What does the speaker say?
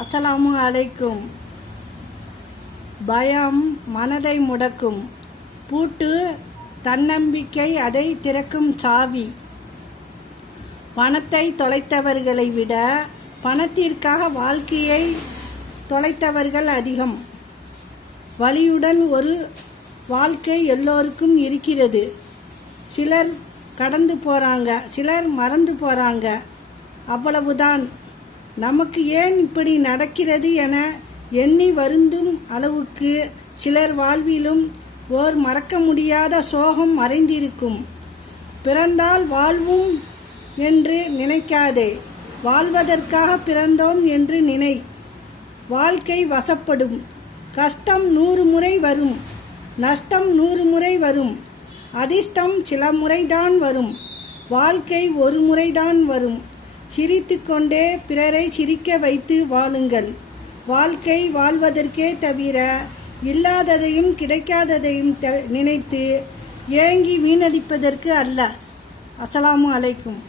அஸ்ஸலாமு அலைக்கும். பயம் மனதை முடக்கும், பூட்டு தன்னம்பிக்கை அதை திறக்கும் சாவி. பணத்தை தொலைத்தவர்களை விட பணத்திற்காக வாழ்க்கையை தொலைத்தவர்கள் அதிகம். வலியுடன் ஒரு வாழ்க்கை எல்லோருக்கும் இருக்கிறது. சிலர் கடந்து போகிறாங்க, சிலர் மறந்து போகிறாங்க, அவ்வளவுதான். நமக்கு ஏன் இப்படி நடக்கிறது என எண்ணி வருந்தும் அளவுக்கு சிலர் வாழ்விலும் ஓர் மறக்க முடியாத சோகம் மறைந்திருக்கும். பிறந்தால் வாழ்வும் என்று நினைக்காதே, வாழ்வதற்காக பிறந்தோம் என்று நினை. வாழ்க்கை வசப்படும். கஷ்டம் 100 முறை வரும், நஷ்டம் 100 முறை வரும், அதிர்ஷ்டம் சில முறைதான் வரும், வாழ்க்கை ஒரு முறைதான் வரும். சிரித்து கொண்டே பிறரை சிரிக்க வைத்து வாழுங்கள். வாழ்க்கை வாழ்வதற்கே தவிர இல்லாததையும் கிடைக்காததையும் நினைத்து ஏங்கி வீணடிப்பதற்கு அல்ல. அஸ்ஸலாமு அலைக்கும்.